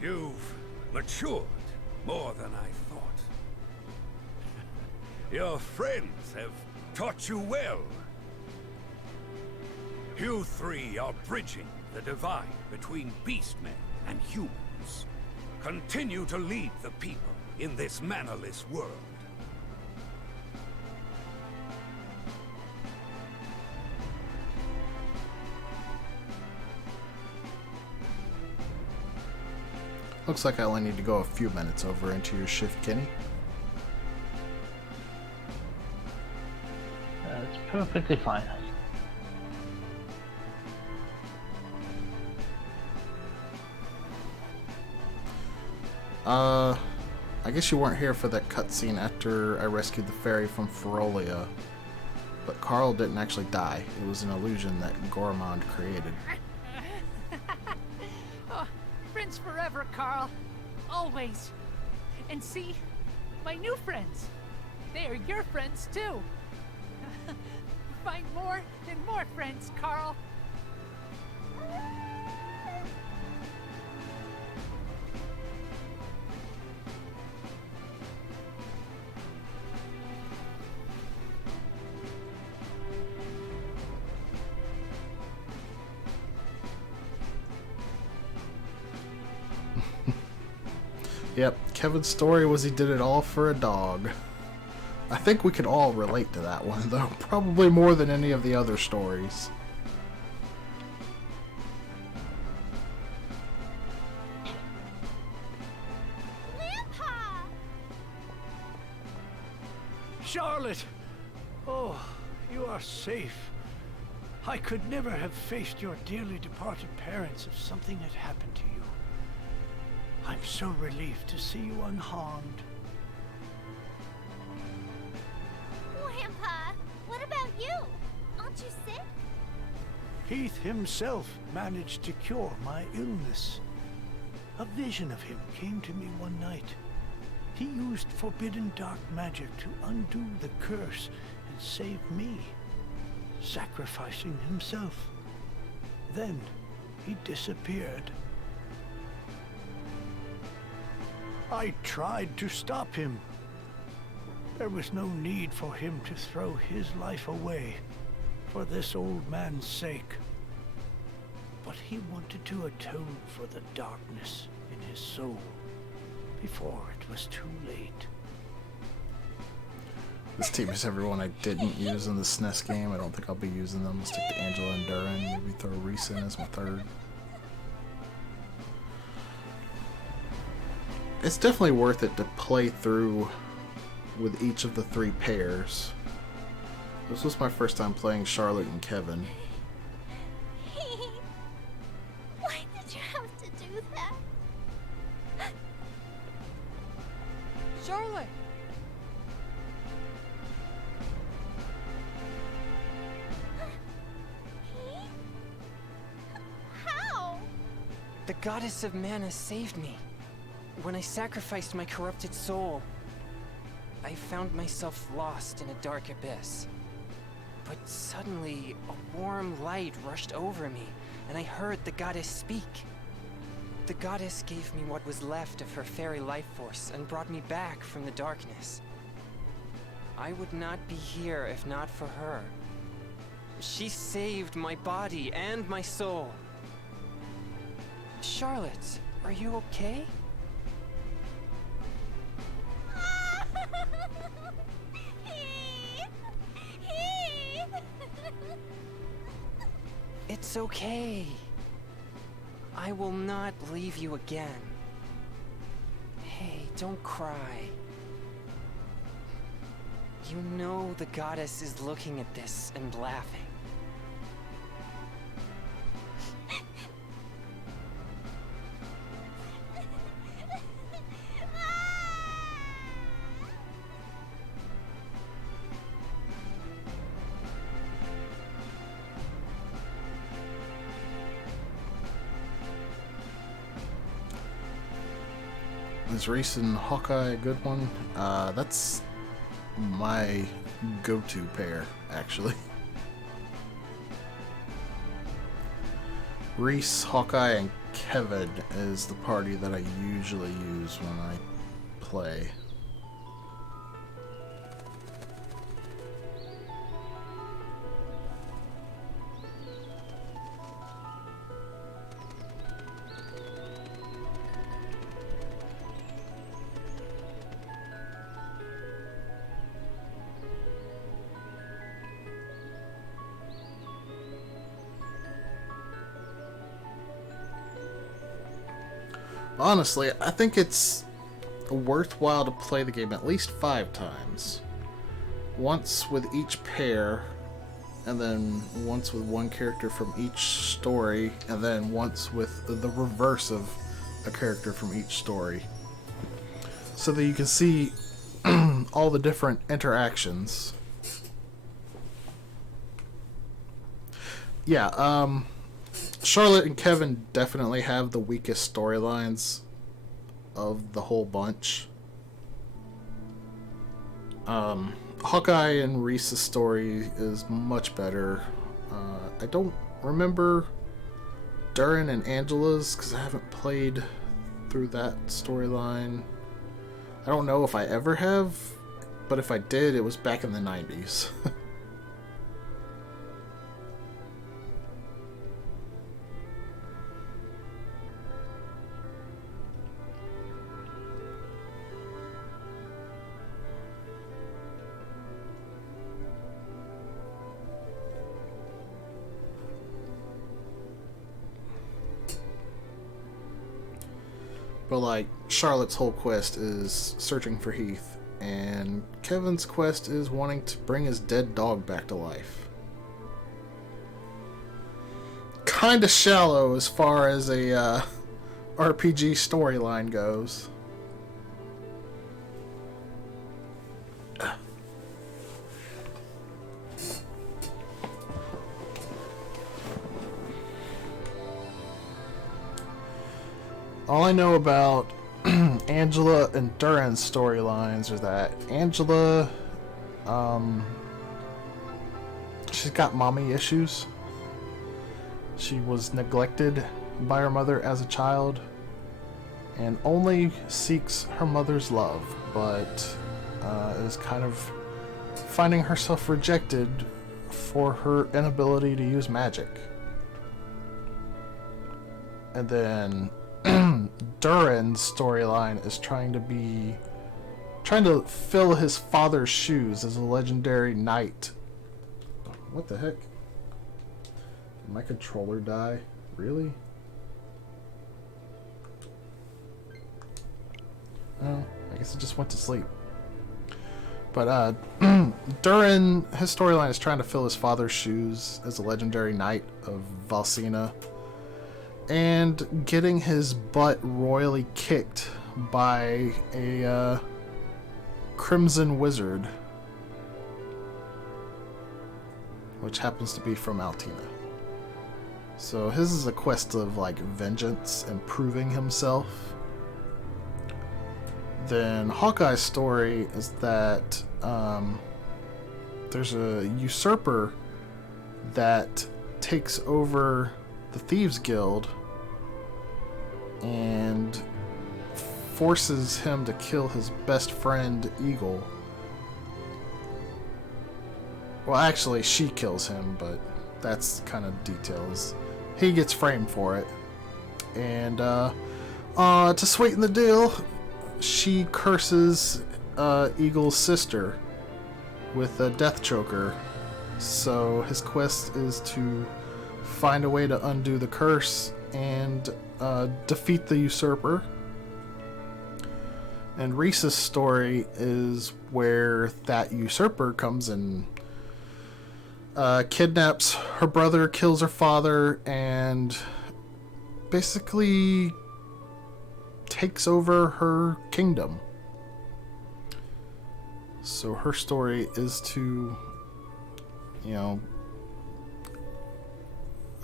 You've matured more than I thought. Your friends have taught you well. You three are bridging the divide between beastmen and humans. Continue to lead the people in this mannerless world. Looks like I only need to go a few minutes over into your shift, Kenny. That's perfectly fine. I guess you weren't here for that cutscene after I rescued the fairy from Ferolia. But Carl didn't actually die. It was an illusion that Gormand created. Oh, friends forever, Carl. Always. And see, my new friends. They are your friends, too. Find more and more friends, Carl. Yep, Kevin's story was he did it all for a dog. I think we could all relate to that one, though. Probably more than any of the other stories. Grandpa! Charlotte! Oh, you are safe. I could never have faced your dearly departed parents if something had happened to you. I'm so relieved to see you unharmed. Grandpa, what about you? Aren't you sick? Heath himself managed to cure my illness. A vision of him came to me one night. He used forbidden dark magic to undo the curse and save me, sacrificing himself. Then he disappeared. I tried to stop him. There was no need for him to throw his life away for this old man's sake. But he wanted to atone for the darkness in his soul before it was too late. This team is everyone I didn't use in the SNES game. I don't think I'll be using them. I'll stick to Angela and Durin. Maybe throw Reese in as my third. It's definitely worth it to play through with each of the three pairs. This was my first time playing Charlotte and Kevin. Why did you have to do that? Charlotte! How? The goddess of mana saved me. When I sacrificed my corrupted soul, I found myself lost in a dark abyss. But suddenly, a warm light rushed over me, and I heard the goddess speak. The goddess gave me what was left of her fairy life force and brought me back from the darkness. I would not be here if not for her. She saved my body and my soul. Charlotte, are you okay? It's okay. I will not leave you again. Hey, don't cry. You know the goddess is looking at this and laughing. Is Reese and Hawkeye a good one? That's my go-to pair, actually. Reese, Hawkeye, and Kevin is the party that I usually use when I play. Honestly, I think it's worthwhile to play the game at least 5 times. Once with each pair, and then once with one character from each story, and then once with the reverse of a character from each story. So that you can see all the different interactions. Yeah, Charlotte and Kevin definitely have the weakest storylines of the whole bunch. Hawkeye and Reese's story is much better. I don't remember Durin and Angela's because I haven't played through that storyline. I don't know if I ever have, but if I did, it was back in the 90s. But like, Charlotte's whole quest is searching for Heath, and Kevin's quest is wanting to bring his dead dog back to life. Kinda shallow as far as a RPG storyline goes. All I know about Angela and Durin's storylines are that Angela, she's got mommy issues. She was neglected by her mother as a child and only seeks her mother's love, but is kind of finding herself rejected for her inability to use magic. And then Durin's storyline is trying to fill his father's shoes as a legendary knight. What the heck? Did my controller die? Really? Oh, I guess it just went to sleep. But Durin, his storyline is trying to fill his father's shoes as a legendary knight of Valsina, and getting his butt royally kicked by a crimson wizard, which happens to be from Altina. So his is a quest of like vengeance and proving himself. Then Hawkeye's story is that there's a usurper that takes over the Thieves Guild and forces him to kill his best friend, Eagle. Well, actually, she kills him, but that's kind of details. He gets framed for it. And, to sweeten the deal, she curses Eagle's sister with a death choker. So his quest is to find a way to undo the curse and defeat the usurper. And Reese's story is where that usurper comes and kidnaps her brother, kills her father, and basically takes over her kingdom. So her story is to,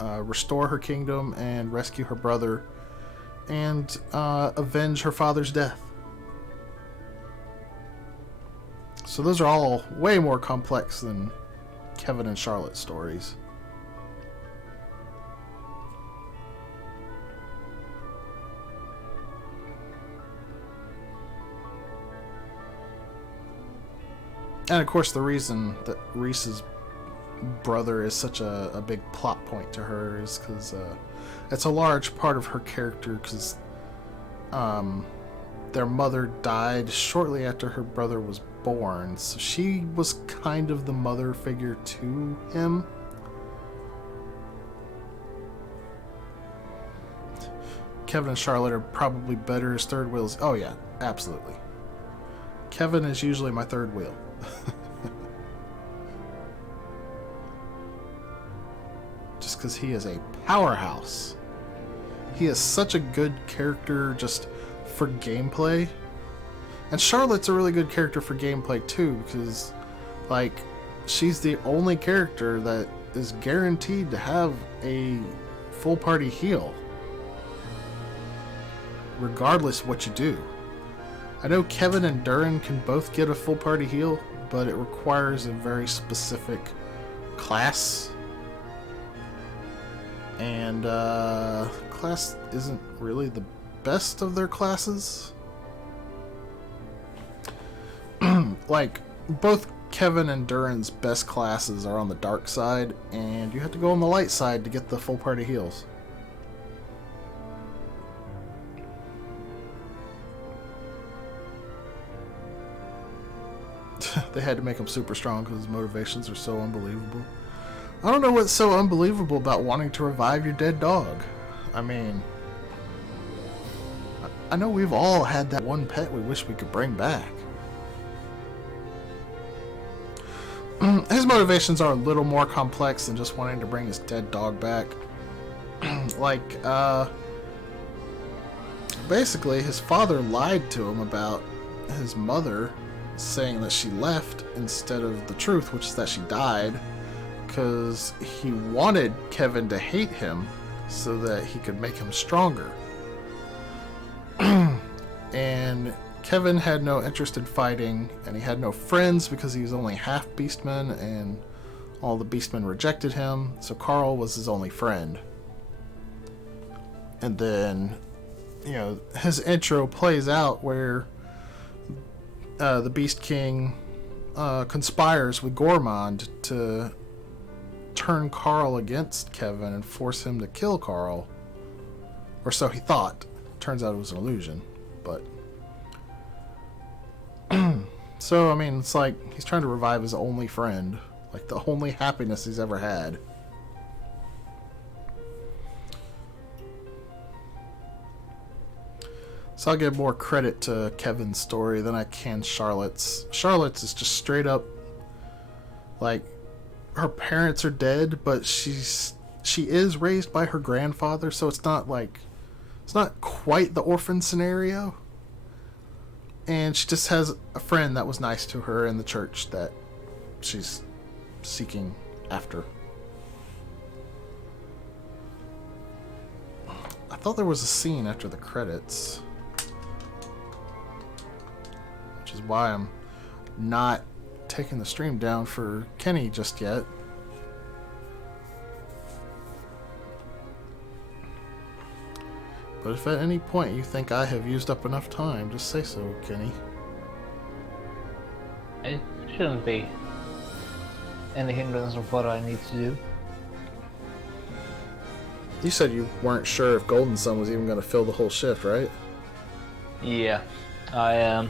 restore her kingdom and rescue her brother and avenge her father's death. So those are all way more complex than Kevin and Charlotte's stories. And of course, the reason that Reese's brother is such a big plot point to her is because it's a large part of her character, because their mother died shortly after her brother was born, so she was kind of the mother figure to him. Kevin and Charlotte are probably better as third wheels. Oh yeah, absolutely. Kevin is usually my third wheel. Just because he is a powerhouse. He is such a good character just for gameplay. And Charlotte's a really good character for gameplay too, because like she's the only character that is guaranteed to have a full party heal, regardless of what you do. I know Kevin and Duran can both get a full party heal, but it requires a very specific class. And class isn't really the best of their classes. Like, both Kevin and Duran's best classes are on the dark side, and you have to go on the light side to get the full party heals. They had to make him super strong because his motivations are so unbelievable. I don't know what's so unbelievable about wanting to revive your dead dog. I mean, I know we've all had that one pet we wish we could bring back. His motivations are a little more complex than just wanting to bring his dead dog back. Like, basically, his father lied to him about his mother, saying that she left instead of the truth, which is that she died, because he wanted Kevin to hate him so that he could make him stronger. And Kevin had no interest in fighting, and he had no friends because he was only half Beastman, and all the Beastmen rejected him, so Carl was his only friend. And then, his intro plays out where the Beast King conspires with Gormond to turn Carl against Kevin and force him to kill Carl. Or so he thought. Turns out it was an illusion. But so, I mean, it's like he's trying to revive his only friend. Like the only happiness he's ever had. So I'll give more credit to Kevin's story than I can Charlotte's. Charlotte's is just straight up, like, her parents are dead, but she is raised by her grandfather, so it's not quite the orphan scenario. And she just has a friend that was nice to her in the church that she's seeking after. I thought there was a scene after the credits, which is why I'm not taking the stream down for Kenny just yet. But if at any point you think I have used up enough time, just say so, Kenny. It shouldn't be any hindrance of what I need to do. You said you weren't sure if Golden Sun was even going to fill the whole shift, right? Yeah, I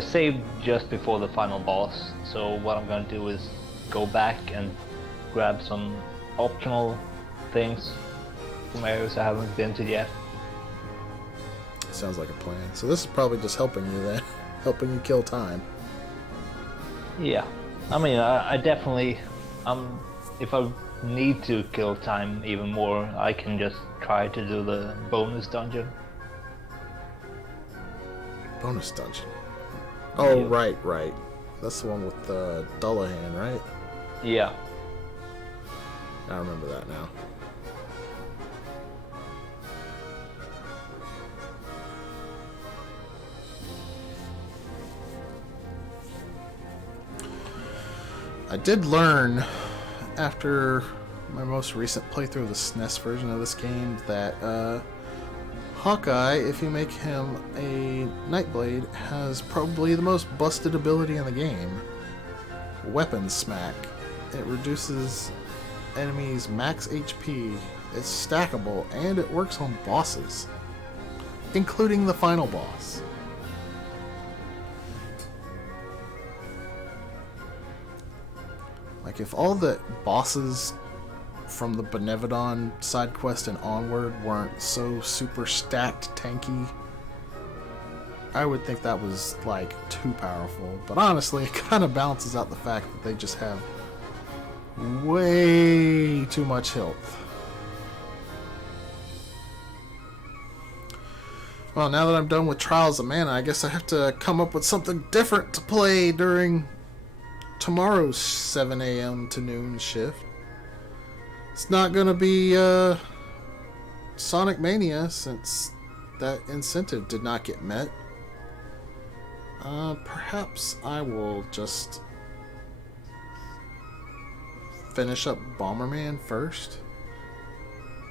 saved just before the final boss, so what I'm gonna do is go back and grab some optional things from areas I haven't been to yet. Sounds like a plan. So this is probably just helping you then, helping you kill time. Yeah, I mean, I definitely, if I need to kill time even more, I can just try to do the bonus dungeon. Bonus dungeon. Oh, Yeah. right. That's the one with Dullahan, right? Yeah. I remember that now. I did learn after my most recent playthrough of the SNES version of this game that Hawkeye, if you make him a Nightblade, has probably the most busted ability in the game. Weapon Smack. It reduces enemies' max HP, it's stackable, and it works on bosses, including the final boss. Like, if all the bosses from the Benevodon side quest and onward weren't so super stacked tanky, I would think that was, like, too powerful. But honestly, it kind of balances out the fact that they just have way too much health. Well, now that I'm done with Trials of Mana, I guess I have to come up with something different to play during tomorrow's 7 a.m. to noon shift. It's not going to be Sonic Mania, since that incentive did not get met. Perhaps I will just finish up Bomberman first,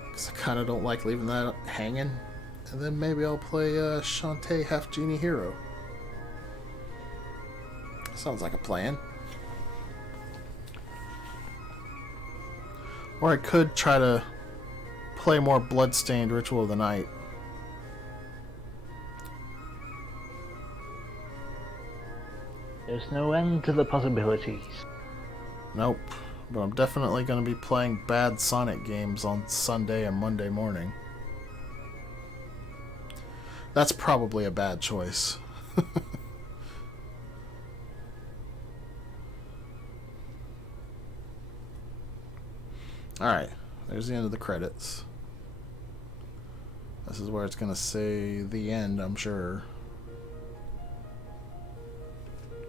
because I kind of don't like leaving that hanging. And then maybe I'll play Shantae Half Genie Hero. Sounds like a plan. Or I could try to play more Bloodstained Ritual of the Night. There's no end to the possibilities. Nope. But I'm definitely going to be playing bad Sonic games on Sunday and Monday morning. That's probably a bad choice. Alright, there's the end of the credits. This is where it's going to say the end, I'm sure.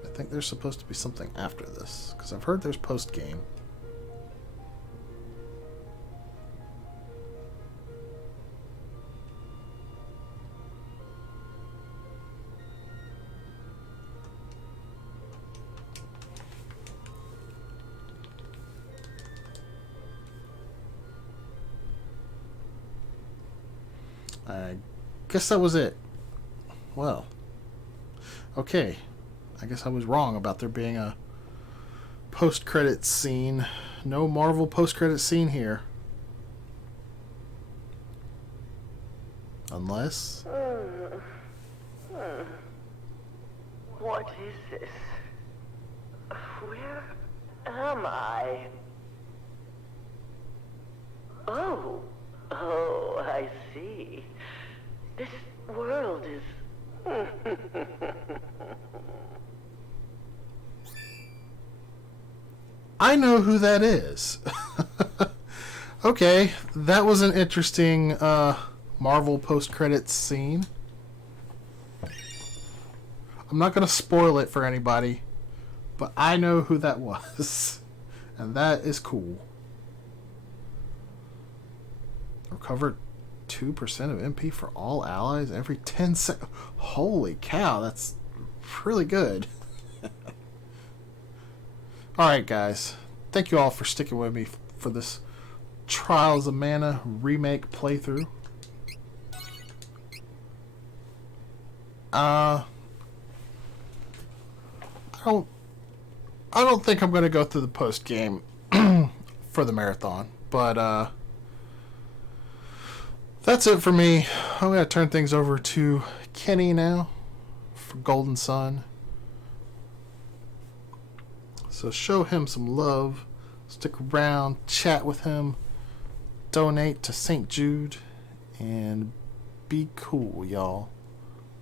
I think there's supposed to be something after this, because I've heard there's post-game. I guess that was it. Well, okay. I guess I was wrong about there being a post-credits scene. No Marvel post-credits scene here. Unless... What is this? Where am I? Oh, I see. This world is... I know who that is. Okay, that was an interesting Marvel post-credits scene. I'm not going to spoil it for anybody, but I know who that was. And that is cool. Recover 2% of MP for all allies every 10 seconds. Holy cow, that's really good. Alright guys, thank you all for sticking with me for this Trials of Mana remake playthrough. I don't think I'm gonna go through the post game for the marathon, but that's it for me. I'm gonna turn things over to Kenny now for Golden Sun. So show him some love, stick around, chat with him, donate to St. Jude, and be cool, y'all.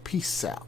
Peace out.